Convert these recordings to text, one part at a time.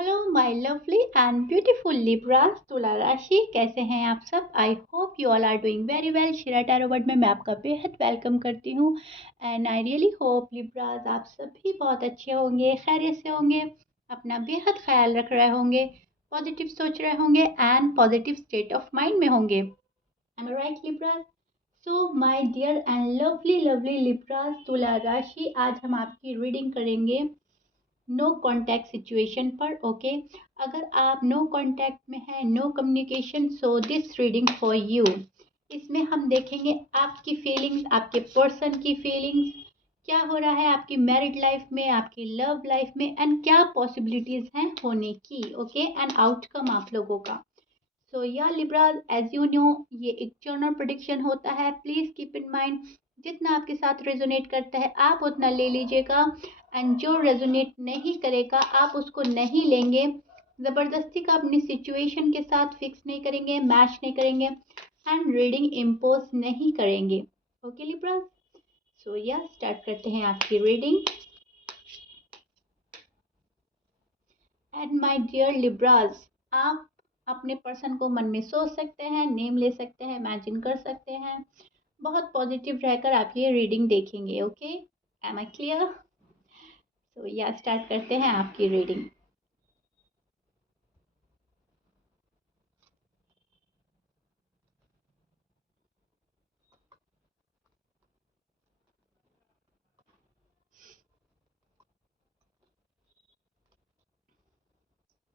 Hello my lovely and beautiful Libras तुला राशि, कैसे हैं आप सब। I hope you all are doing very well. Shira tarot word में मैं आपका बेहद वेलकम करती हूँ and I really hope Libras आप सभी बहुत अच्छे होंगे, खैरियत से होंगे, अपना बेहद ख्याल रख रहे होंगे, पॉजिटिव सोच रहे होंगे and positive state of mind में होंगे। Am I right Libras? So my dear and lovely lovely Libras तुला राशि, आज हम आपकी रीडिंग करेंगे नो कॉन्टैक्ट सिचुएशन पर। ओके, अगर आप नो कॉन्टैक्ट में हैं, no communication, so this reading for you. इसमें हम देखेंगे आपकी फीलिंग्स, आपके पर्सन की फीलिंग्स, क्या हो रहा है आपकी मैरिड लाइफ में, आपकी लव लाइफ में एंड क्या पॉसिबिलिटीज हैं होने की। ओके, एंड आउटकम आप लोगों का। सो या लिब्रास, एज यू नो, ये एक जर्नल प्रेडिक्शन होता है। प्लीज कीप इन माइंड, जितना आपके साथ रेजोनेट करता है आप उतना ले लीजिएगा एंड जो रेजोनेट नहीं करेगा आप उसको नहीं लेंगे। ज़बरदस्ती का अपनी सिचुएशन के साथ फिक्स नहीं करेंगे, मैच नहीं करेंगे एंड रीडिंग इम्पोज नहीं करेंगे। ओके लिब्रास, सो या स्टार्ट करते हैं आपकी reading. And my dear Libras, आप अपने पर्सन को मन में सोच सकते हैं, नेम ले सकते हैं, इमेजिन कर सकते हैं। बहुत पॉजिटिव रहकर आप ये रीडिंग देखेंगे। Okay, am I clear? So yeah start करते हैं आपकी रीडिंग।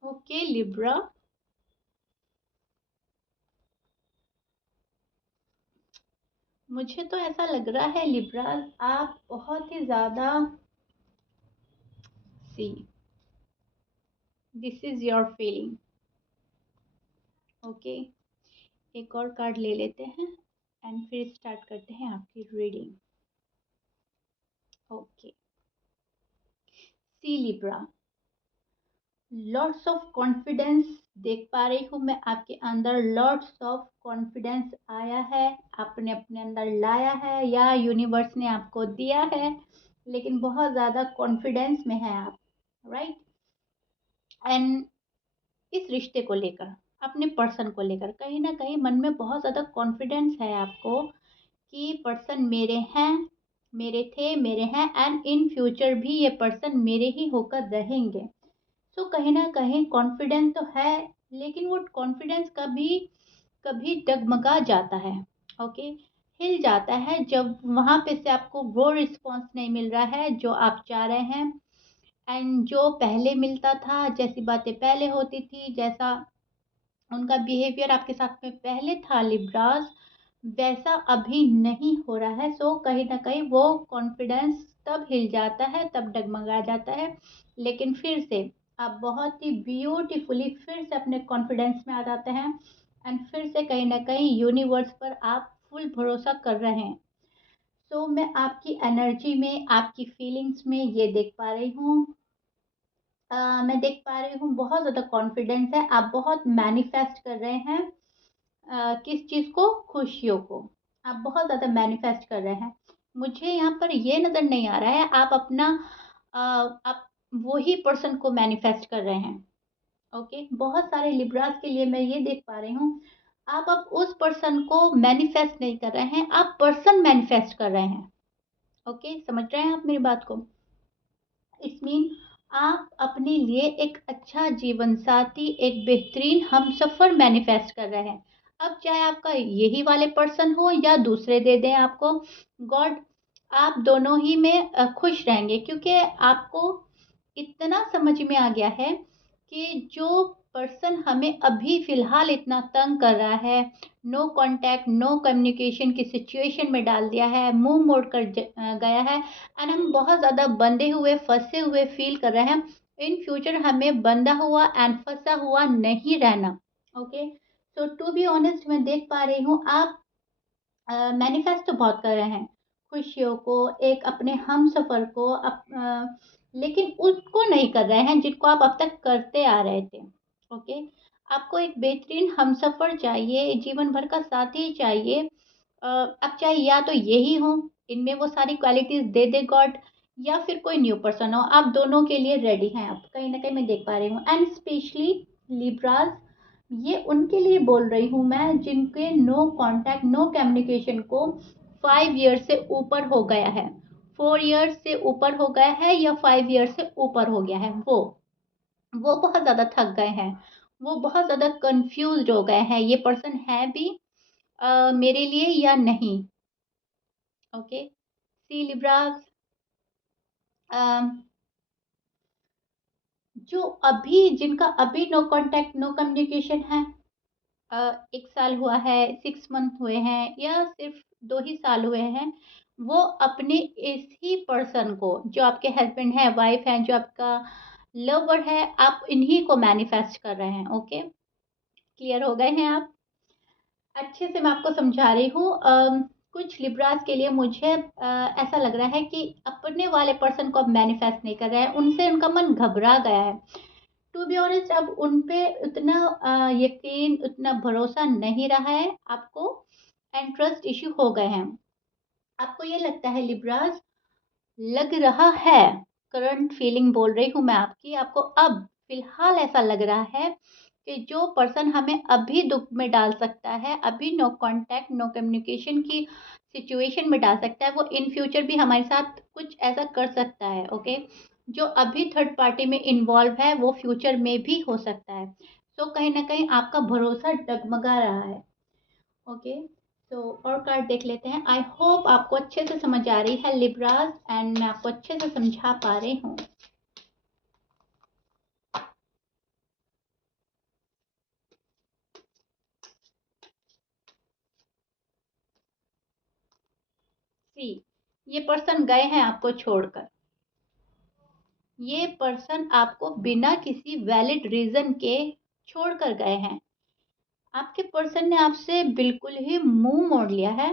ओके लिब्रा, मुझे तो ऐसा लग रहा है लिब्रा, आप बहुत ही ज़्यादा see, this is your feeling. Okay, एक और कार्ड ले लेते हैं एंड फिर स्टार्ट करते हैं आपकी reading. Okay, see Libra, lots of confidence देख पा रही हूँ मैं आपके अंदर। लॉट्स ऑफ कॉन्फिडेंस आया है, आपने अपने अंदर लाया है या यूनिवर्स ने आपको दिया है, लेकिन बहुत ज़्यादा कॉन्फिडेंस में है आप, राइट। एंड इस रिश्ते को लेकर, अपने पर्सन को लेकर कहीं ना कहीं मन में बहुत ज़्यादा कॉन्फिडेंस है आपको कि पर्सन मेरे हैं, मेरे थे, मेरे हैं एंड इन फ्यूचर भी ये पर्सन मेरे ही होकर रहेंगे। तो कहीं ना कहीं कॉन्फिडेंस तो है, लेकिन वो कॉन्फिडेंस कभी कभी डगमगा जाता है। ओके, हिल जाता है जब वहाँ पे से आपको वो रिस्पॉन्स नहीं मिल रहा है जो आप चाह रहे हैं एंड जो पहले मिलता था, जैसी बातें पहले होती थी, जैसा उनका बिहेवियर आपके साथ में पहले था लिब्रास, वैसा अभी नहीं हो रहा है। सो कहीं ना कहीं वो कॉन्फिडेंस तब हिल जाता है, तब डगमगा जाता है, लेकिन फिर से आप बहुत ही ब्यूटीफुली फिर से अपने कॉन्फिडेंस में आ जाते हैं एंड फिर से कहीं ना कहीं यूनिवर्स पर आप फुल भरोसा कर रहे हैं। सो मैं आपकी एनर्जी में, आपकी फीलिंग्स में ये देख पा रही हूँ। मैं देख पा रही हूँ बहुत ज़्यादा कॉन्फिडेंस है, आप बहुत मैनिफेस्ट कर रहे हैं। किस चीज़ को? खुशियों को आप बहुत ज़्यादा मैनिफेस्ट कर रहे हैं। मुझे यहाँ पर ये नज़र नहीं आ रहा है आप अपना आप वही पर्सन को मैनिफेस्ट कर रहे हैं। ओके, बहुत सारे लिब्रास के लिए मैं ये देख पा रही हूँ, आप अब उस पर्सन को मैनिफेस्ट नहीं कर रहे हैं, आप पर्सन मैनिफेस्ट कर रहे हैं। ओके, समझ रहे हैं आप मेरी बात को? इट मीन आप अपने लिए एक अच्छा जीवन साथी, एक बेहतरीन हमसफ़र मैनिफेस्ट कर रहे हैं। अब चाहे आपका यही वाले पर्सन हो या दूसरे दे दें आपको, गॉड आप दोनों ही में खुश रहेंगे, क्योंकि आपको इतना समझ में आ गया है कि जो पर्सन हमें अभी फ़िलहाल इतना तंग कर रहा है, नो कॉन्टैक्ट, नो कम्युनिकेशन की सिचुएशन में डाल दिया है, मुँह मोड़ कर गया है एंड हम बहुत ज़्यादा बंधे हुए, फँसे हुए फ़ील कर रहे हैं। इन फ्यूचर हमें बंधा हुआ एंड फँसा हुआ नहीं रहना। Okay, so to be honest मैं देख पा रही हूँ आप मैनिफेस्ट तो बहुत कर रहे हैं खुशियों को, एक अपने हम सफ़र को लेकिन उसको नहीं कर रहे हैं जिनको आप अब तक करते आ रहे थे। ओके, आपको एक बेहतरीन हम सफ़र चाहिए, जीवन भर का साथी चाहिए। अब चाहे या तो यही हो, इनमें वो सारी क्वालिटीज़ दे दे गॉड, या फिर कोई न्यू पर्सन हो, आप दोनों के लिए रेडी हैं, आप कहीं ना कहीं मैं देख पा रही हूँ। एंड स्पेशली लिब्रास, ये उनके लिए बोल रही हूँ मैं जिनके नो कांटेक्ट नो कम्युनिकेशन को 5 ईयर से ऊपर हो गया है, 4 ईयर से ऊपर हो गया है या 5 ईयर से ऊपर हो गया है। वो बहुत ज़्यादा थक गए हैं, वो बहुत ज़्यादा कंफ्यूज हो गए हैं, ये पर्सन है भी मेरे लिए या नहीं। ओके, सी लिब्रास, जो अभी जिनका अभी नो कांटेक्ट नो कम्युनिकेशन है, 1 साल हुआ है, 6 मंथ हुए हैं, या सिर्फ 2 ही साल हुए हैं, वो अपने इस ही पर्सन को, जो आपके हस्बैंड है, वाइफ है, जो आपका लवर है, आप इन्हीं को मैनिफेस्ट कर रहे हैं। ओके, क्लियर हो गए हैं आप? अच्छे से मैं आपको समझा रही हूँ। कुछ लिब्रास के लिए मुझे ऐसा लग रहा है कि अपने वाले पर्सन को अब मैनिफेस्ट नहीं कर रहे हैं, उनसे उनका मन घबरा गया है। टू बी ऑनेस्ट, अब उन पे उतना यकीन, उतना भरोसा नहीं रहा है आपको, एंड ट्रस्ट इश्यू हो गए हैं। आपको ये लगता है लिब्रास, लग रहा है, करंट फीलिंग बोल रही हूँ मैं आपकी, आपको अब फिलहाल ऐसा लग रहा है कि जो पर्सन हमें अभी दुख में डाल सकता है, अभी नो कांटेक्ट नो कम्युनिकेशन की सिचुएशन में डाल सकता है, वो इन फ्यूचर भी हमारे साथ कुछ ऐसा कर सकता है। ओके, जो अभी थर्ड पार्टी में इन्वॉल्व है वो फ्यूचर में भी हो सकता है। तो कहीं ना कहीं आपका भरोसा डगमगा रहा है। ओके, तो और कार्ड देख लेते हैं। आई होप आपको अच्छे से समझ आ रही है लिब्रास, एंड मैं आपको अच्छे से समझा पा रही हूँ। सी, ये पर्सन गए हैं आपको छोड़कर, ये पर्सन आपको बिना किसी वैलिड रीजन के छोड़कर गए हैं। आपके पर्सन ने आपसे बिल्कुल ही मुंह मोड़ लिया है।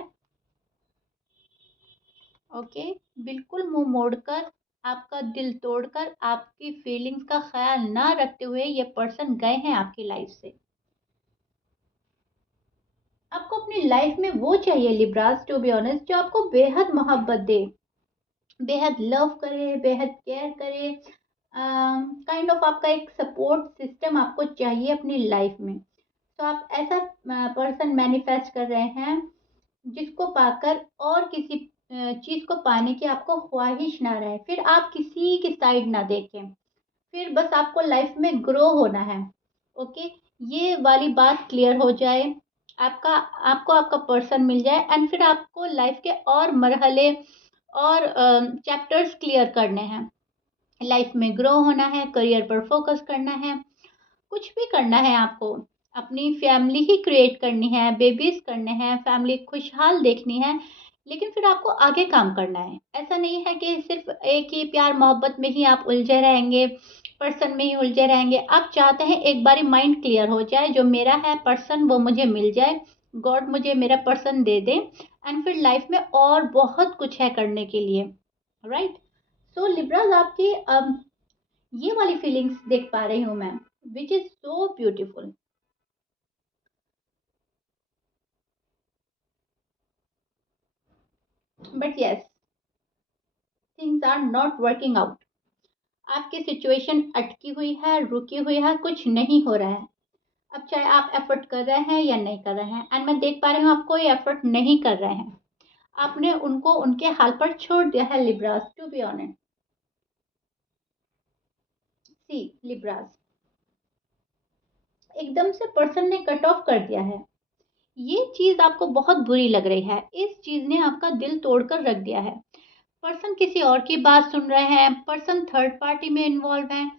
ओके, बिल्कुल मुंह मोड़कर, आपका दिल तोड़कर, आपकी फीलिंग्स का ख्याल ना रखते हुए ये पर्सन गए हैं आपकी लाइफ से। आपको अपनी लाइफ में वो चाहिए लिब्रास, टू बी ऑनेस्ट, जो आपको बेहद मोहब्बत दे, बेहद लव करे, बेहद केयर करे। काइंड ऑफ आपका एक सपोर्ट सिस्टम आपको चाहिए अपनी लाइफ में। तो आप ऐसा पर्सन मैनिफेस्ट कर रहे हैं जिसको पाकर और किसी चीज को पाने की आपको ख्वाहिश ना रहे, फिर आप किसी की साइड ना देखें, फिर बस आपको लाइफ में ग्रो होना है। ओके, ये वाली बात क्लियर हो जाए, आपका आपको आपका पर्सन मिल जाए, एंड फिर आपको लाइफ के और मरहले और चैप्टर्स क्लियर करने हैं। लाइफ में ग्रो होना है, करियर पर फोकस करना है, कुछ भी करना है आपको, अपनी फैमिली ही क्रिएट करनी है, बेबीज करने हैं, फैमिली खुशहाल देखनी है। लेकिन फिर आपको आगे काम करना है। ऐसा नहीं है कि सिर्फ एक ही प्यार मोहब्बत में ही आप उलझे रहेंगे, पर्सन में ही उलझे रहेंगे। आप चाहते हैं एक बारी माइंड क्लियर हो जाए, जो मेरा है पर्सन वो मुझे मिल जाए, गॉड मुझे मेरा पर्सन दे दे, एंड फिर लाइफ में और बहुत कुछ है करने के लिए। राइट, सो लिब्राज, आपकी ये वाली फीलिंग्स देख पा रही हूँ मैं, which is so beautiful. But yes, things are not working out. आपकी सिचुएशन अटकी हुई है, रुकी हुई है, कुछ नहीं हो रहा है। अब चाहे आप एफर्ट कर रहे हैं या नहीं कर रहे हैं, एंड मैं देख पा रही हूँ आप कोई एफर्ट नहीं कर रहे हैं, आपने उनको उनके हाल पर छोड़ दिया है Libras, to be honest. See Libras, एकदम से पर्सन ने कट ऑफ कर दिया है। ये चीज आपको बहुत बुरी लग रही है, इस चीज ने आपका दिल तोड़कर रख दिया है। पर्सन किसी और की बात सुन रहे हैं, पर्सन थर्ड पार्टी में इन्वॉल्व है,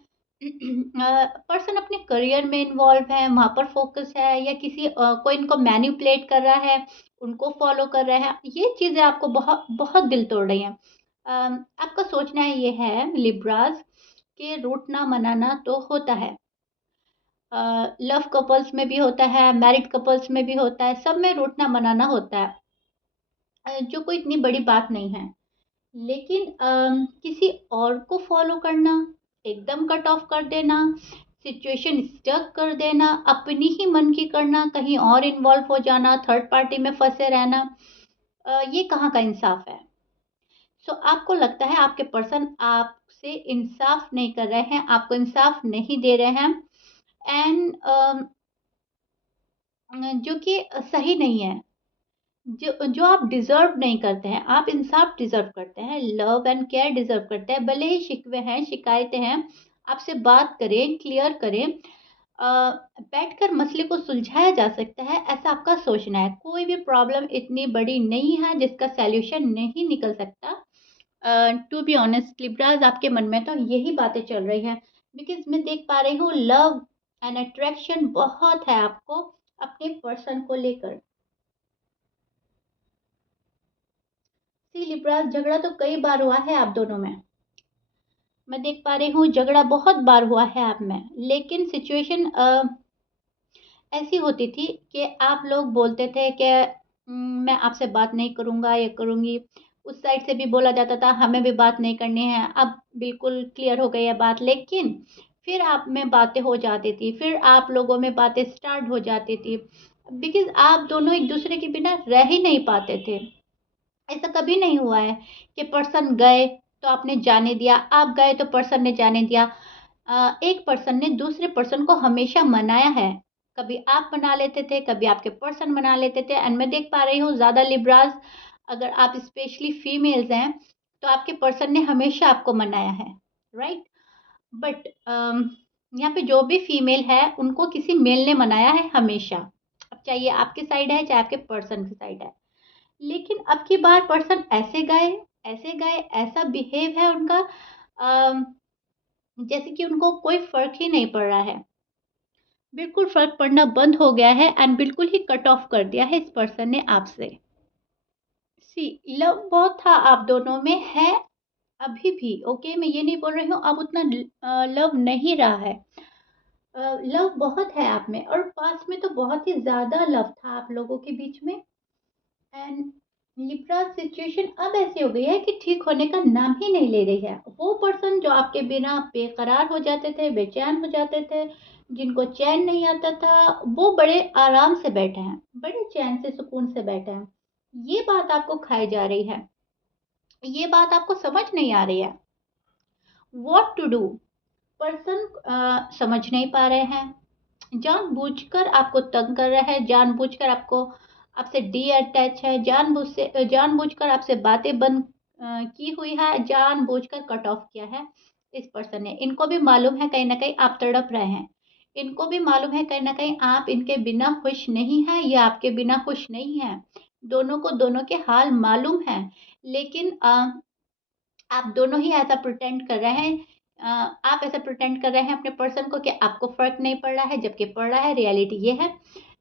पर्सन अपने करियर में इन्वॉल्व है, वहां पर फोकस है, या किसी कोई इनको मैनिपुलेट कर रहा है, उनको फॉलो कर रहे हैं। ये चीजें आपको बहुत बहुत दिल तोड़ रही हैं। आपका सोचना ये है लिब्रास कि रूठना मनाना तो होता है, लव कपल्स में भी होता है, मैरिड कपल्स में भी होता है, सब में रूठना मनाना होता है, जो कोई इतनी बड़ी बात नहीं है। लेकिन किसी और को फॉलो करना, एकदम कट ऑफ कर देना, सिचुएशन स्टक कर देना, अपनी ही मन की करना, कहीं और इन्वॉल्व हो जाना, थर्ड पार्टी में फंसे रहना, ये कहाँ का इंसाफ है? सो आपको लगता है आपके पर्सन आपसे इंसाफ नहीं कर रहे हैं, आपको इंसाफ नहीं दे रहे हैं, एंड जो कि सही नहीं है। जो जो आप डिज़र्व नहीं करते हैं, आप इंसाफ डिज़र्व करते हैं, लव एंड केयर डिज़र्व करते हैं। भले ही शिकवे हैं, शिकायतें हैं, आपसे बात करें, क्लियर करें। अ, बैठकर मसले को सुलझाया जा सकता है, ऐसा आपका सोचना है। कोई भी प्रॉब्लम इतनी बड़ी नहीं है जिसका सॉल्यूशन नहीं निकल सकता। टू बी ऑनेस्ट लिब्राज, आपके मन में तो यही बातें चल रही हैं, बिकॉज़ मैं देख पा रही हूँ लव एंड अट्रैक्शन बहुत है आपको अपने पर्सन को लेकर। सी लिब्राज, झगड़ा तो कई बार हुआ है आप दोनों में। मैं देख पा रही हूँ झगड़ा बहुत बार हुआ है आप में, लेकिन सिचुएशन ऐसी होती थी कि आप लोग बोलते थे कि मैं आपसे बात नहीं करूँगा या करूँगी। उस साइड से भी बोला जाता था हमें भी बात नहीं करनी है। अब बिल्कुल क्लियर हो गई है बात, लेकिन फिर आप में बातें हो जाती थी, फिर आप लोगों में बातें स्टार्ट हो जाती थी, बिकॉज़ आप दोनों एक दूसरे के बिना रह ही नहीं पाते थे। ऐसा कभी नहीं हुआ है कि पर्सन गए तो आपने जाने दिया, आप गए तो पर्सन ने जाने दिया। एक पर्सन ने दूसरे पर्सन को हमेशा मनाया है। कभी आप मना लेते थे, कभी आपके पर्सन मना लेते थे, एंड मैं देख पा रही हूँ ज़्यादा लिब्रास, अगर आप स्पेशली फीमेल्स हैं, तो आपके पर्सन ने हमेशा आपको मनाया है, राइट? बट यहाँ पे जो भी फीमेल है, उनको किसी मेल ने मनाया है हमेशा। अब चाहे ये आपकी साइड है, चाहे आपके पर्सन की साइड है। लेकिन अब की बार पर्सन ऐसे गए, ऐसा बिहेव है उनका, अम, जैसे कि उनको कोई फ़र्क ही नहीं पड़ रहा है। बिल्कुल फ़र्क पड़ना बंद हो गया है एंड बिल्कुल ही कट ऑफ कर दिया है इस पर्सन ने आपसे। सी लव बहुत था आप दोनों में, है अभी भी, ओके? मैं ये नहीं बोल रही हूँ अब उतना लव नहीं रहा है। लव बहुत है आप में, और पास्ट में तो बहुत ही ज़्यादा लव था आप लोगों के बीच में। एंड लिब्रा सिचुएशन अब ऐसी हो गई है कि ठीक होने का नाम ही नहीं ले रही है। वो पर्सन जो आपके बिना बेकरार हो जाते थे, बेचैन हो जाते थे, जिनको चैन नहीं आता था, वो बड़े आराम से बैठे हैं, बड़े चैन से सुकून से बैठे हैं। ये बात आपको खाई जा रही है, ये बात आपको समझ नहीं आ रही है। What to do? पर्सन समझ नहीं पा रहे हैं, जानबूझकर आपको तंग कर रहा है, जानबूझकर आपको आपसे डी अटैच है, जानबूझकर आपसे बातें बंद की हुई है, जानबूझकर कट ऑफ किया है इस पर्सन ने। इनको भी मालूम है कहीं न कहीं आप तड़प रहे हैं। इनको भी मालूम है कहीं न कहीं आप इनके बिना खुश नहीं हैं, ये आपके बिना खुश नहीं हैं। दोनों को दोनों के हाल मालूम हैं, लेकिन आप दोनों ही ऐसा प्रिटेंड कर रहे हैं, आप ऐसा प्रिटेंड कर रहे हैं अपने पर्सन को कि आपको फ़र्क नहीं पड़ रहा है, जबकि पड़ रहा है, रियलिटी ये है।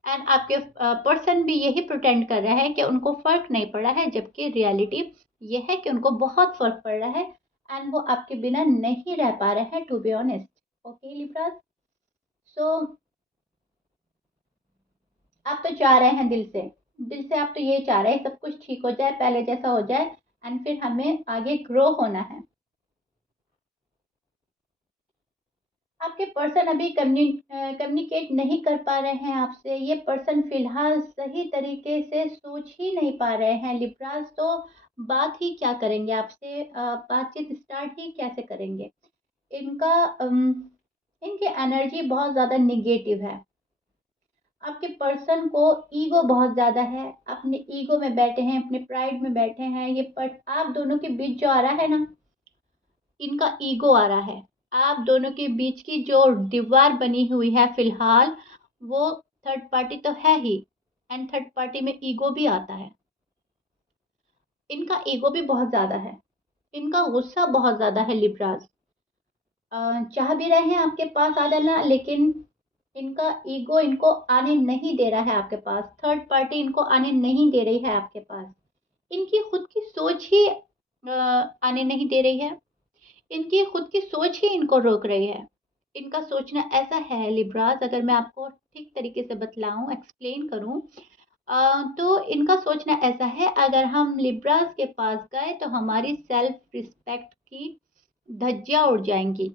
एंड आपके पर्सन भी यही प्रिटेंड कर रहे हैं कि उनको फ़र्क नहीं पड़ रहा है, जबकि रियलिटी ये है कि उनको बहुत फ़र्क पड़ रहा है, एंड वो आपके बिना नहीं रह पा रहे हैं, to be honest. Okay Libras? So आप तो चाह रहे हैं दिल से आप तो ये चाह रहे हैं सब कुछ ठीक हो जाए, पहले जैसा हो जाए, एंड फिर हमें आगे ग्रो होना है। आपके पर्सन अभी कम्युनिकेट नहीं कर पा रहे हैं आपसे। ये पर्सन फ़िलहाल सही तरीके से सोच ही नहीं पा रहे हैं लिब्रास, तो बात ही क्या करेंगे आपसे, बातचीत स्टार्ट ही कैसे करेंगे? इनका इनकी एनर्जी बहुत ज़्यादा नेगेटिव है। आपके पर्सन को ईगो बहुत ज़्यादा है, अपने ईगो में बैठे हैं, अपने प्राइड में बैठे हैं। ये आप दोनों के बीच जो आ रहा है ना, इनका ईगो आ रहा है। आप दोनों के बीच की जो दीवार बनी हुई है फ़िलहाल, वो थर्ड पार्टी तो है ही, एंड थर्ड पार्टी में ईगो भी आता है। इनका ईगो भी बहुत ज़्यादा है, इनका गुस्सा बहुत ज़्यादा है लिब्रास। चाह भी रहे हैं आपके पास आ जाना, लेकिन इनका ईगो इनको आने नहीं दे रहा है आपके पास। थर्ड पार्टी इनको आने नहीं दे रही है आपके पास। इनकी खुद की सोच ही आने नहीं दे रही है। इनकी खुद की सोच ही इनको रोक रही है। इनका सोचना ऐसा है लिब्रास, अगर मैं आपको ठीक तरीके से बतलाऊँ, एक्सप्लेन करूँ, तो इनका सोचना ऐसा है, अगर हम लिब्रास के पास गए तो हमारी सेल्फ रिस्पेक्ट की धज्जियाँ उड़ जाएँगी।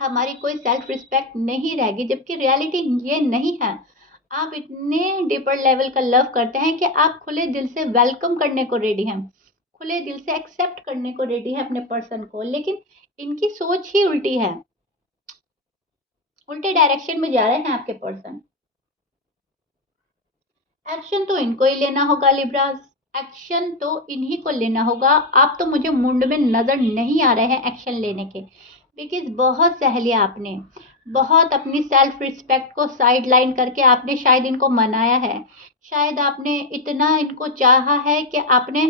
हमारी कोई सेल्फ रिस्पेक्ट नहीं रहेगी, जबकि रियलिटी ये नहीं है। आप इतने डीपर लेवल का लव करते हैं कि आप खुले दिल से वेलकम करने को रेडी हैं। खुले दिल से एक्सेप्ट करने को रेडी है अपने पर्सन को, लेकिन इनकी सोच ही उल्टी है, उल्टे डायरेक्शन में जा रहे हैं आपके पर्सन। एक्शन तो इनको ही लेना होगा लिब्रास, एक्शन तो इन्हीं को लेना होगा। आप तो मुझे मुंड में नजर नहीं आ रहे हैं एक्शन लेने के, बिकॉज बहुत सह लिया आपने, बहुत अपनी सेल्फ रिस्पेक्ट को साइड लाइन करके आपने शायद इनको मनाया है, शायद आपने इतना इनको चाहा है कि आपने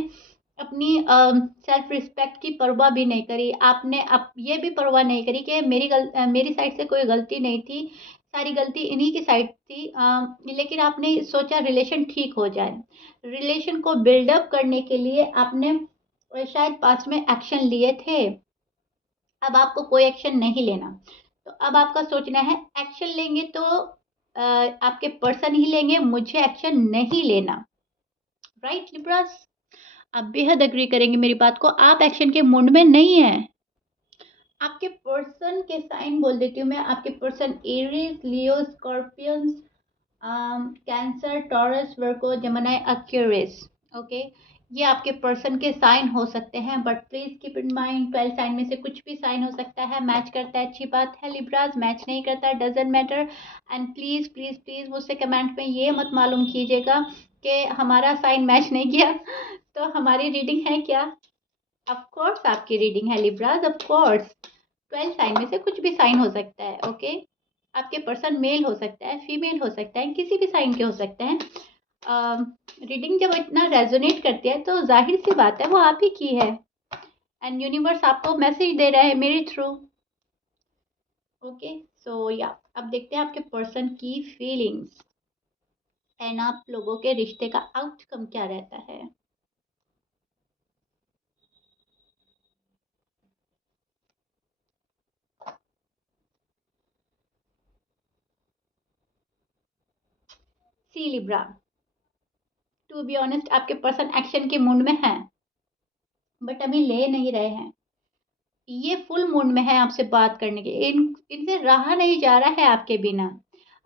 अपनी सेल्फ रिस्पेक्ट की परवाह भी नहीं करी, आपने अब ये भी परवाह नहीं करी कि मेरी साइड से कोई गलती नहीं थी, सारी गलती इन्हीं की साइड थी। लेकिन आपने सोचा रिलेशन ठीक हो जाए, रिलेशन को बिल्डअप करने के लिए आपने शायद पास्ट में एक्शन लिए थे, अब आपको कोई एक्शन नहीं लेना। तो अब आपका सोचना है एक्शन लेंगे तो आपके पर्सन ही लेंगे, मुझे एक्शन नहीं लेना। राइट लिब्रास, आप बेहद एग्री करेंगे मेरी बात को, आप एक्शन के मूड में नहीं है। आपके पर्सन के साइन बोल देती हूँ मैं, आपके person Aries, Leo, Scorpions, Cancer, Taurus, Virgo, Gemini, Aquarius. Okay, ये आपके पर्सन के साइन हो सकते हैं, but please keep in mind 12 sign में से कुछ भी साइन हो सकता है। मैच करता है अच्छी बात है लिब्रास, मैच नहीं करता है doesn't matter. And please please please मुझसे कमेंट में ये मत मालूम कीजिएगा कि हमारा साइन मैच नहीं किया तो हमारी रीडिंग है क्या। ऑफ कोर्स आपकी रीडिंग है लिब्रास, ऑफ कोर्स 12 साइन में से कुछ भी साइन हो सकता है। ओके, आपके पर्सन मेल हो सकता है, फीमेल हो सकता है, किसी भी साइन के हो सकते हैं। रीडिंग जब इतना रेजोनेट करती है तो जाहिर सी बात है वो आप ही की है, एंड यूनिवर्स आपको मैसेज दे रहा है मेरे थ्रू। ओके, सो या अब देखते हैं आपके पर्सन की फीलिंग्स एंड आप लोगों के रिश्ते का आउटकम क्या रहता है। सी लिब्रा, टू बी ऑनेस्ट आपके पर्सन एक्शन के मूड में है, बट अभी ले नहीं रहे हैं, ये फुल मूड में है आपसे बात करने के, इनसे रहा नहीं जा रहा है आपके बिना।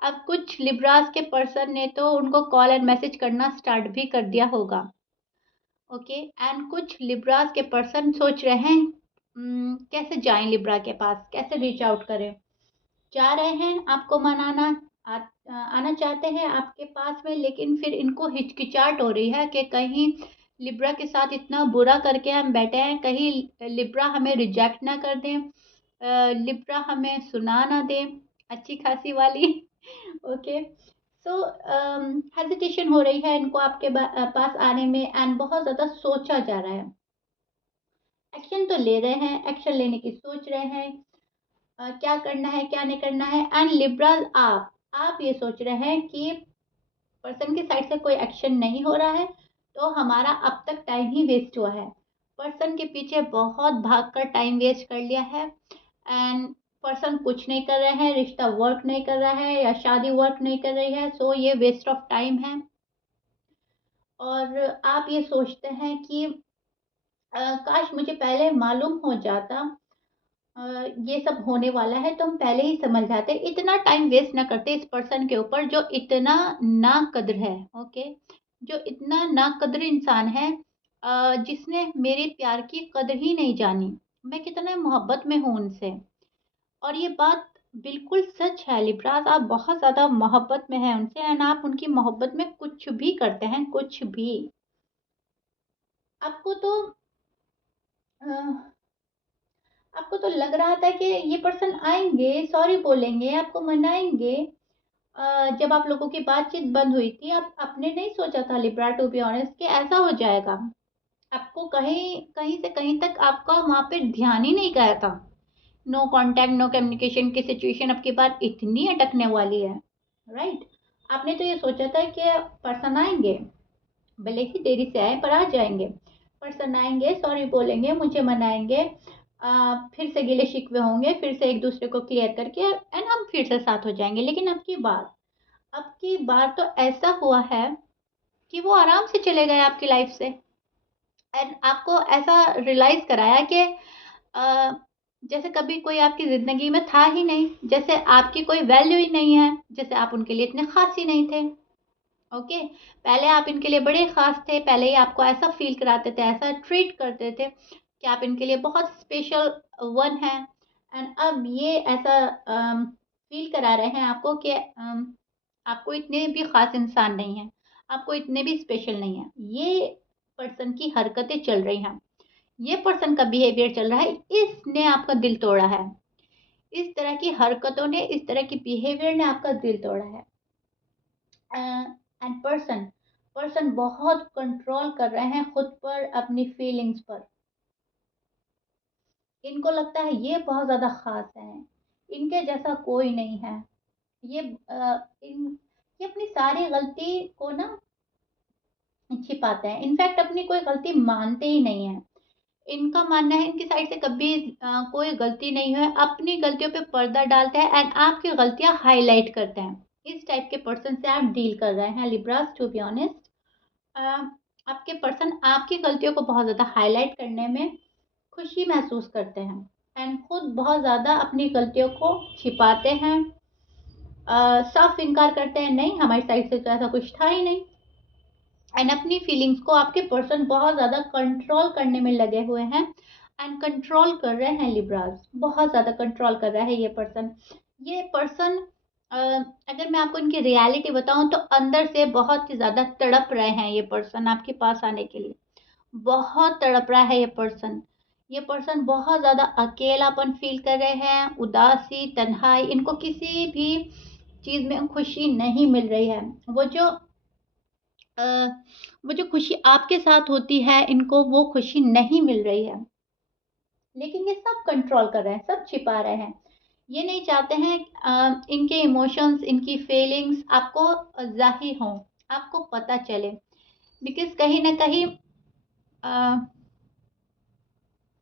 अब कुछ लिब्रास के पर्सन ने तो उनको कॉल एंड मैसेज करना स्टार्ट भी कर दिया होगा। ओके, एंड कुछ लिब्रास के पर्सन सोच रहे हैं कैसे जाएं लिब्रा के पास, कैसे रीच आउट करें। जा रहे हैं आपको मनाना, आना चाहते हैं आपके पास में, लेकिन फिर इनको हिचकिचाहट हो रही है कि कहीं लिब्रा के साथ इतना बुरा करके हम बैठे हैं, कहीं लिब्रा हमें रिजेक्ट ना कर दें, लिब्रा हमें सुना ना दें अच्छी खासी वाली ओके, सो हेजिटेशन हो रही है इनको आपके पास आने में, एंड बहुत ज़्यादा सोचा जा रहा है। एक्शन तो ले रहे हैं, एक्शन लेने की सोच रहे हैं, क्या करना है क्या नहीं करना है। एंड लिबरल आप ये सोच रहे हैं कि पर्सन की साइड से कोई एक्शन नहीं हो रहा है तो हमारा अब तक टाइम ही वेस्ट हुआ है, पर्सन के पीछे बहुत भाग कर टाइम वेस्ट कर लिया है, एंड पर्सन कुछ नहीं कर रहे हैं, रिश्ता वर्क नहीं कर रहा है या शादी वर्क नहीं कर रही है, सो ये वेस्ट ऑफ टाइम है। और आप ये सोचते हैं कि काश मुझे पहले मालूम हो जाता ये सब होने वाला है तो हम पहले ही समझ जाते, इतना टाइम वेस्ट ना करते इस पर्सन के ऊपर जो इतना ना कद्र है। ओके, जो इतना ना कद्र इंसान है, जिसने मेरे प्यार की कद्र ही नहीं जानी, मैं कितना मोहब्बत में हूँ उनसे। और ये बात बिल्कुल सच है लिब्रास, आप बहुत ज़्यादा मोहब्बत में हैं उनसे, एंड आप उनकी मोहब्बत में कुछ भी करते हैं, कुछ भी। आपको तो अ, आपको तो लग रहा था कि ये पर्सन आएंगे, सॉरी बोलेंगे, आपको मनाएंगे। जब आप लोगों की बातचीत बंद हुई थी, आप आपने नहीं सोचा था लिब्रा, टू बी ऑनेस्ट, कि ऐसा हो जाएगा। आपको कहीं कहीं से कहीं तक आपका वहाँ पे ध्यान ही नहीं गया था। नो कांटेक्ट, नो कम्युनिकेशन की सिचुएशन अब की बात इतनी अटकने वाली है। राइट, आपने तो ये सोचा था कि पर्सन आएंगे, भले ही देरी से आए पर आ जाएंगे, पर्सन आएंगे, सॉरी बोलेंगे, मुझे मनाएंगे, फिर से गिले शिकवे होंगे, फिर से एक दूसरे को क्लियर करके एंड हम फिर से साथ हो जाएंगे। लेकिन अब की बार तो ऐसा हुआ है कि वो आराम से चले गए आपकी लाइफ से, एंड आपको ऐसा रियलाइज कराया कि अ, जैसे कभी कोई आपकी ज़िंदगी में था ही नहीं, जैसे आपकी कोई वैल्यू ही नहीं है, जैसे आप उनके लिए इतने खास ही नहीं थे। ओके, पहले आप इनके लिए बड़े खास थे, पहले ही आपको ऐसा फील कराते थे, ऐसा ट्रीट करते थे कि आप इनके लिए बहुत स्पेशल वन हैं। एंड अब ये ऐसा फील करा रहे हैं आपको कि आपको इतने भी खास इंसान नहीं हैं, आपको इतने भी स्पेशल नहीं हैं। ये पर्सन की हरकतें चल रही हैं, ये पर्सन का बिहेवियर चल रहा है, इसने आपका दिल तोड़ा है। इस तरह की हरकतों ने, इस तरह की बिहेवियर ने आपका दिल तोड़ा है। एंड पर्सन पर्सन बहुत कंट्रोल कर रहे हैं खुद पर, अपनी फीलिंग्स पर। इनको लगता है ये बहुत ज़्यादा खास है, इनके जैसा कोई नहीं है। ये ये अपनी सारी गलती को ना छिपाते हैं, इनफैक्ट अपनी कोई गलती मानते ही नहीं है। इनका मानना है इनकी साइड से कभी कोई गलती नहीं है, अपनी गलतियों पे पर्दा डालते हैं एंड आपकी गलतियां हाईलाइट करते हैं। इस टाइप के पर्सन से आप डील कर रहे हैं लिब्रास, टू बी ऑनेस्ट। आपके पर्सन आपकी गलतियों को बहुत ज़्यादा हाईलाइट करने में खुशी महसूस करते हैं एंड खुद बहुत ज़्यादा अपनी गलतियों को छिपाते हैं, साफ इनकार करते हैं, नहीं हमारी साइड से तो ऐसा कुछ था ही नहीं। एंड अपनी फीलिंग्स को आपके पर्सन बहुत ज़्यादा कंट्रोल करने में लगे हुए हैं एंड कंट्रोल कर रहे हैं लिब्रास, बहुत ज़्यादा कंट्रोल कर रहा है ये पर्सन। ये पर्सन अगर मैं आपको इनकी रियलिटी बताऊं तो अंदर से बहुत ही ज़्यादा तड़प रहे हैं ये पर्सन आपके पास आने के लिए, बहुत तड़प रहा है ये पर्सन। ये पर्सन बहुत ज़्यादा अकेलापन फील कर रहे हैं, उदासी, तन्हाई, इनको किसी भी चीज़ में खुशी नहीं मिल रही है। अ, वो जो खुशी आपके साथ होती है, इनको वो खुशी नहीं मिल रही है। लेकिन ये सब कंट्रोल कर रहे हैं, सब छिपा रहे हैं। ये नहीं चाहते हैं इनके इमोशंस, इनकी फीलिंग्स आपको ज़ाहिर हों, आपको पता चले। बिकॉज़ कहीं न कहीं अ,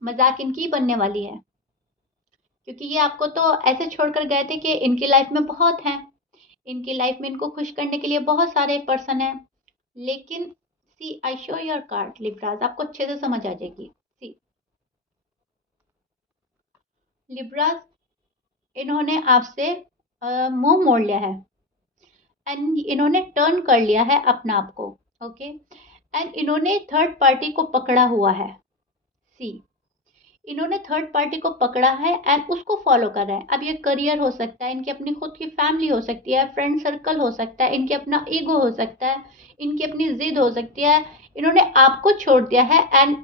मज़ाक इनकी बनने वाली है। क्योंकि ये आपको तो ऐसे छोड़कर गए थे कि इनकी लाइफ़ में बहुत हैं। इनकी लाइफ़ में इनको खुश करने के लिए बहुत सारे पर्सन हैं। लेकिन see I show your card Libras, आपको अच्छे से समझ आ जाएगी। सी लिब्रास, इन्होंने आपसे मुंह मोड़ लिया है एंड इन्होंने टर्न कर लिया है अपना आप को। ओके, एंड इन्होंने थर्ड पार्टी को पकड़ा हुआ है। सी, इन्होंने थर्ड पार्टी को पकड़ा है एंड उसको फॉलो कर रहे हैं। अब ये करियर हो सकता है, इनकी अपनी खुद की फैमिली हो सकती है, फ्रेंड सर्कल हो सकता है, इनके अपना ईगो हो सकता है, इनकी अपनी जिद हो सकती है। इन्होंने आपको छोड़ दिया है एंड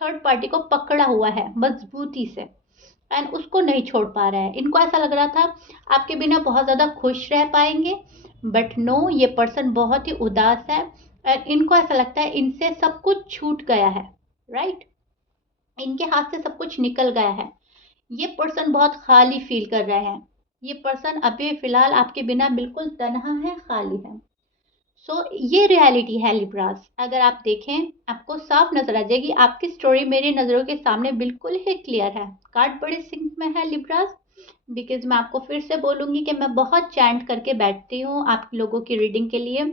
थर्ड पार्टी को पकड़ा हुआ है मजबूती से एंड उसको नहीं छोड़ पा रहा है। इनको ऐसा लग रहा था आपके बिना बहुत ज़्यादा खुश रह पाएंगे, बट नो, ये पर्सन बहुत ही उदास है और इनको ऐसा लगता है इनसे सब कुछ छूट गया है। राइट, इनके हाथ से सब कुछ निकल गया है। ये पर्सन बहुत खाली फील कर रहे हैं। ये पर्सन अभी फिलहाल आपके बिना बिल्कुल तनहा है, खाली है। ये रियलिटी है लिब्रास। अगर आप देखें आपको साफ नजर आ जाएगी, आपकी स्टोरी मेरी नज़रों के सामने बिल्कुल ही क्लियर है। कार्ड बड़े सिंक में है लिब्रास। बिकॉज मैं आपको फिर से बोलूँगी कि मैं बहुत चैंट करके बैठती हूँ आप लोगों की रीडिंग के लिए।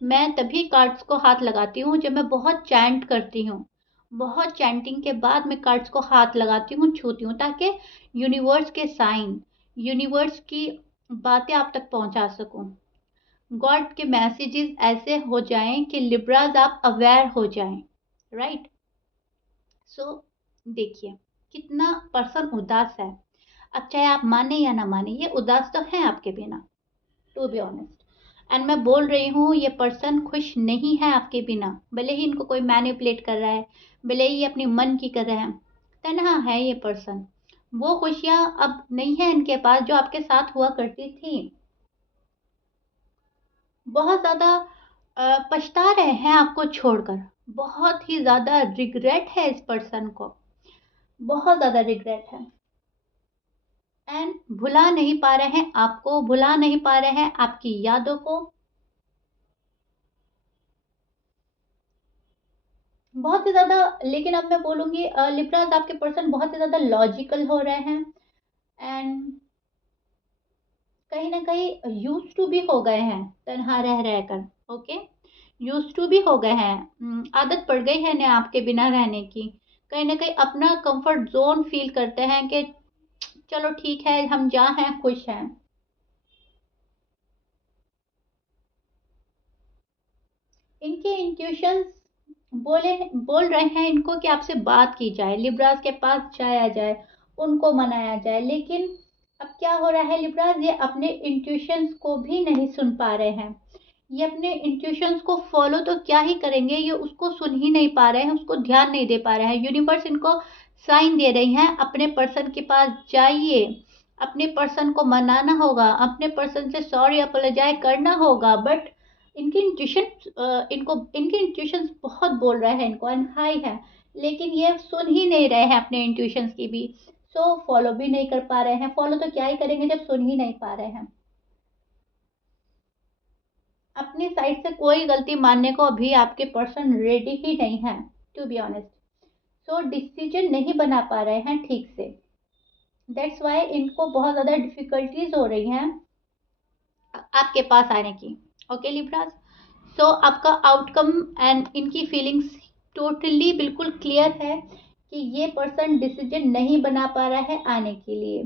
मैं तभी कार्ड्स को हाथ लगाती हूँ जब मैं बहुत चैंट करती हूँ। बहुत चैंटिंग के बाद मैं कार्ड्स को हाथ लगाती हूँ, छूती हूँ, ताकि यूनिवर्स के साइन, यूनिवर्स की बातें आप तक पहुँचा सकूँ। गॉड के मैसेजेस ऐसे हो जाएं कि लिब्राज आप अवेयर हो जाएं। राइट, सो देखिए कितना पर्सन उदास है। अब चाहे आप माने या ना माने, ये उदास तो है आपके बिना, टू बी ऑनेस्ट। एंड मैं बोल रही हूँ ये पर्सन खुश नहीं है आपके बिना, भले ही इनको कोई मैनिपुलेट कर रहा है, भले ही ये अपनी मन की कर रहे हैं, तनहा है ये पर्सन। वो खुशियाँ अब नहीं है इनके पास जो आपके साथ हुआ करती थी। बहुत ज़्यादा पछता रहे हैं आपको छोड़कर, बहुत ही ज़्यादा रिग्रेट है इस पर्सन को, बहुत ज़्यादा रिग्रेट है। एंड भुला नहीं पा रहे हैं आपको, भुला नहीं पा रहे हैं आपकी यादों को। बहुत ही ज़्यादा, लेकिन अब मैं बोलूँगी लिब्रास आपके पर्सन बहुत ही ज़्यादा लॉजिकल हो रहे हैं एंड कहीं न कहीं यूज्ड टू भी हो गए हैं तन्हा रह रहकर। ओके, यूज्ड टू भी हो गए हैं, आदत पड़ गई है ना आपके बिना रहने की। कहीं न कहीं अपना कंफर्ट ज़ोन फ़ील करते हैं कि चलो ठीक है, हम जहाँ हैं खुश हैं। इनके इंट्यूशंस बोल रहे हैं इनको कि आपसे बात की जाए, लिब्रास के पास जाया जाए, उनको मनाया जाए, लेकिन अब क्या हो रहा है, लिब्रास ये अपने इंट्यूशंस को भी नहीं सुन पा रहे हैं। ये अपने इंट्यूशंस को फॉलो तो क्या ही करेंगे, ये उसको सुन ही नहीं पा रहे हैं, उसको ध्यान नहीं दे पा रहे हैं। यूनिवर्स इनको साइन दे रही हैं, अपने पर्सन के पास जाइए, अपने पर्सन को मनाना होगा, अपने पर्सन से सॉरी अपोलोजाइज करना होगा, बट इनकी इंट्यूशन इनके इंट्यूशंस बहुत बोल रहे हैं इनको एंड हाई है, लेकिन ये सुन ही नहीं रहे हैं अपने इंट्यूशंस की भी, सो फॉलो भी नहीं कर पा रहे हैं। फॉलो तो क्या ही करेंगे जब सुन ही नहीं पा रहे हैं। अपनी साइड से कोई गलती मानने को अभी आपके पर्सन रेडी ही नहीं है, to be honest. So decision नहीं बना पा रहे हैं ठीक से, दैट्स वाई इनको बहुत ज़्यादा डिफिकल्टीज हो रही हैं आपके पास आने की। ओके लिब्रास, सो आपका आउटकम एंड इनकी फीलिंग्स टोटली बिल्कुल क्लियर है कि ये पर्सन डिसीजन नहीं बना पा रहा है आने के लिए,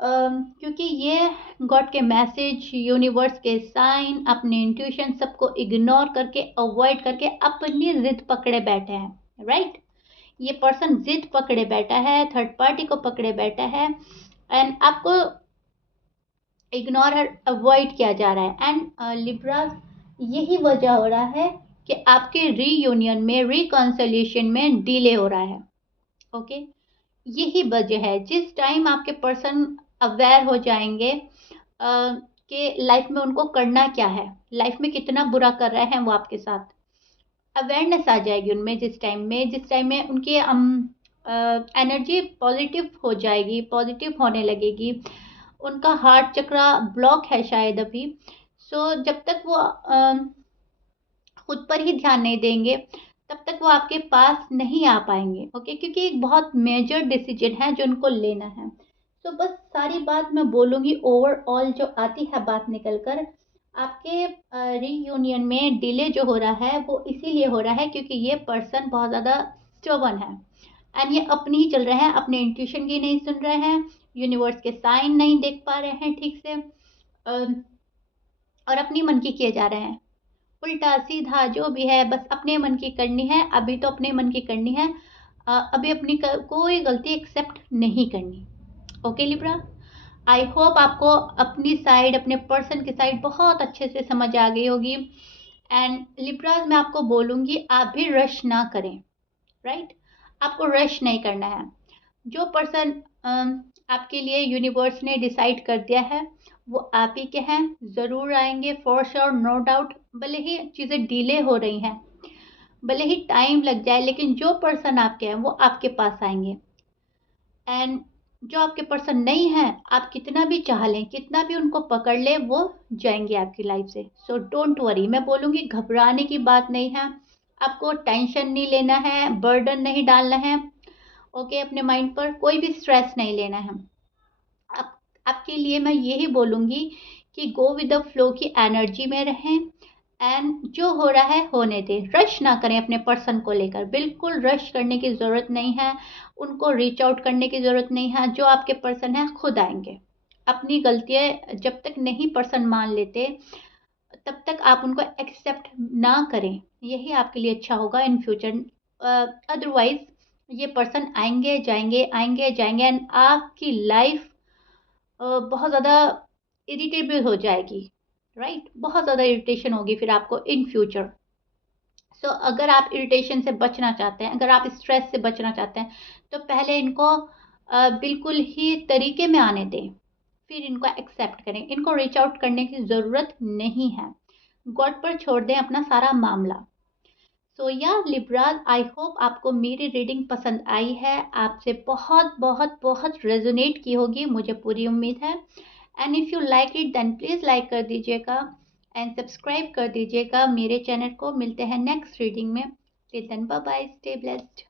क्योंकि ये गॉड के मैसेज, यूनिवर्स के साइन, अपने इंट्यूशन सबको इग्नोर करके, अवॉइड करके अपनी जिद पकड़े बैठे हैं, राइट। ये पर्सन जिद पकड़े बैठा है, थर्ड पार्टी को पकड़े बैठा है एंड आपको इग्नोर और अवॉइड किया जा रहा है। एंड लिब्रास, यही वजह हो रहा है कि आपके रीयूनियन में, रिकॉन्सिलिएशन में डिले हो रहा है। ओके, यही वजह है। जिस टाइम आपके पर्सन अवेयर हो जाएंगे कि लाइफ में उनको करना क्या है, लाइफ में कितना बुरा कर रहे हैं वो आपके साथ, अवेयरनेस आ जाएगी उनमें। जिस टाइम में उनकी एनर्जी पॉजिटिव हो जाएगी, पॉजिटिव होने लगेगी। उनका हार्ट चक्रा ब्लॉक है शायद अभी, सो जब तक वो खुद पर ही ध्यान नहीं देंगे तब तक वो आपके पास नहीं आ पाएंगे। ओके, क्योंकि एक बहुत मेजर डिसीजन है जो उनको लेना है। तो बस सारी बात मैं बोलूँगी, ओवरऑल जो आती है बात निकल कर, आपके रीयूनियन में डिले जो हो रहा है वो इसीलिए हो रहा है क्योंकि ये पर्सन बहुत ज़्यादा स्टबर्न है एंड ये अपनी ही चल रहे हैं, अपने इंट्यूशन की नहीं सुन रहे हैं, यूनिवर्स के साइन नहीं देख पा रहे हैं ठीक से, और अपनी मन की किए जा रहे हैं। उल्टा सीधा जो भी है बस अपने मन की करनी है, अभी तो अपने मन की करनी है, अभी अपनी कोई गलती एक्सेप्ट नहीं करनी। ओके लिब्रा, आई होप आपको अपनी साइड, अपने पर्सन की साइड बहुत अच्छे से समझ आ गई होगी। एंड लिब्राज, मैं आपको बोलूँगी आप भी रश ना करें, राइट। आपको रश नहीं करना है। जो पर्सन आपके लिए यूनिवर्स ने डिसाइड कर दिया है वो आप ही के हैं, ज़रूर आएंगे फॉर श्योर, नो डाउट। भले ही चीज़ें डिले हो रही हैं, भले ही टाइम लग जाए, लेकिन जो पर्सन आपके हैं वो आपके पास आएंगे। एंड जो आपके पर्सन नहीं है, आप कितना भी चाह लें, कितना भी उनको पकड़ लें, वो जाएंगे आपकी लाइफ से। सो डोंट वरी, मैं बोलूँगी घबराने की बात नहीं है, आपको टेंशन नहीं लेना है, बर्डन नहीं डालना है। ओके, अपने माइंड पर कोई भी स्ट्रेस नहीं लेना है। आप, आपके लिए मैं यही बोलूँगी कि गो विद द फ्लो की एनर्जी में रहें एंड जो हो रहा है होने दें। रश ना करें अपने पर्सन को लेकर, बिल्कुल रश करने की ज़रूरत नहीं है, उनको रीच आउट करने की ज़रूरत नहीं है। जो आपके पर्सन है खुद आएंगे। अपनी गलतियाँ जब तक नहीं पर्सन मान लेते तब तक आप उनको एक्सेप्ट ना करें, यही आपके लिए अच्छा होगा इन फ्यूचर। अदरवाइज ये पर्सन आएंगे जाएंगे एंड आपकी लाइफ बहुत ज़्यादा इरिटेबल हो जाएगी, राइट। बहुत ज़्यादा इरिटेशन होगी फिर आपको इन फ्यूचर। सो अगर आप इरिटेशन से बचना चाहते हैं, अगर आप स्ट्रेस से बचना चाहते हैं, तो पहले इनको बिल्कुल ही तरीके में आने दें, फिर इनको एक्सेप्ट करें। इनको रीच आउट करने की ज़रूरत नहीं है, गॉड पर छोड़ दें अपना सारा मामला। सो या लिब्राज, आई होप आपको मेरी रीडिंग पसंद आई है, आपसे बहुत बहुत बहुत रेजोनेट की होगी, मुझे पूरी उम्मीद है। And if you like it then please like कर दीजिएगा एंड सब्सक्राइब कर दीजिएगा मेरे चैनल को। मिलते हैं नेक्स्ट रीडिंग में, till then bye bye, stay blessed.